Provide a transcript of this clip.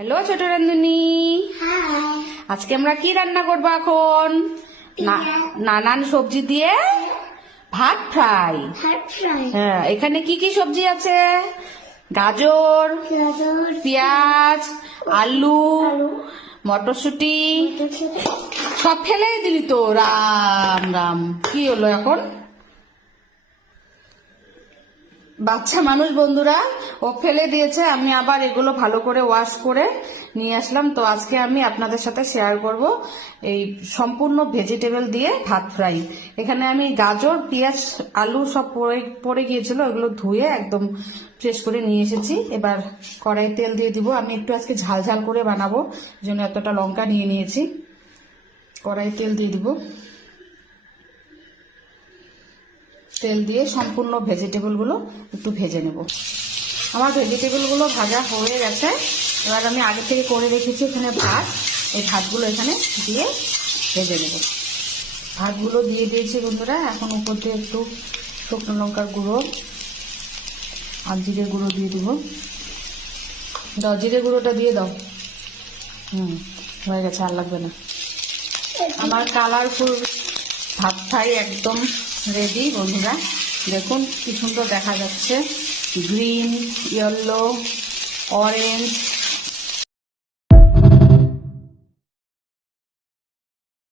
Hello ছোট রান্ধুনি, আজকে আমরা কি রান্না করবো এখন? নানান সবজি দিয়ে ভাত ফ্রাই। হ্যাঁ, এখানে কি কি সবজি আছে? গাজর, পেঁয়াজ, আলু, মটরশুটি সব ফেলে দিলি তো। রাম রাম, কি হলো এখন? বাচ্চা মানুষ বন্ধুরা, ও ফেলে দিয়েছে। আমি আবার এগুলো ভালো করে ওয়াশ করে নিয়ে আসলাম। তো আজকে আমি আপনাদের সাথে শেয়ার করব এই সম্পূর্ণ ভেজিটেবল দিয়ে ভাত ফ্রাই। এখানে আমি গাজর, পেঁয়াজ, আলু সব পড়ে গিয়েছিল, এগুলো ধুয়ে একদম ফ্রেশ করে নিয়ে এসেছি। এবার কড়াই তেল দিয়ে দিব। আমি একটু আজকে ঝাল ঝাল করে বানাবো, এই জন্য এতটা লঙ্কা নিয়ে নিয়েছি। কড়াই তেল দিয়ে দিব। তেল দিয়ে সম্পূর্ণ ভেজিটেবলগুলো একটু ভেজে নেব। আমার ভেজিটেবলগুলো ভাজা হয়ে গেছে। এবার আমি আগে থেকে করে রেখেছি এখানে ভাত, এই ভাতগুলো এখানে দিয়ে ভেজে নেব। ভাতগুলো দিয়ে দিয়েছি বন্ধুরা। এখন উপর দিয়ে একটু শুকনো লঙ্কার গুঁড়ো আর জিরে গুঁড়ো দিয়ে দেবো। দাও, জিরে গুঁড়োটা দিয়ে দাও। হয়ে গেছে, আর লাগবে না। আমার কালারফুল ভাত ফ্রাই একদম রেডি বন্ধুরা। দেখুন কি সুন্দর দেখা যাচ্ছে, গ্রিন, ইয়েলো, অরেঞ্জ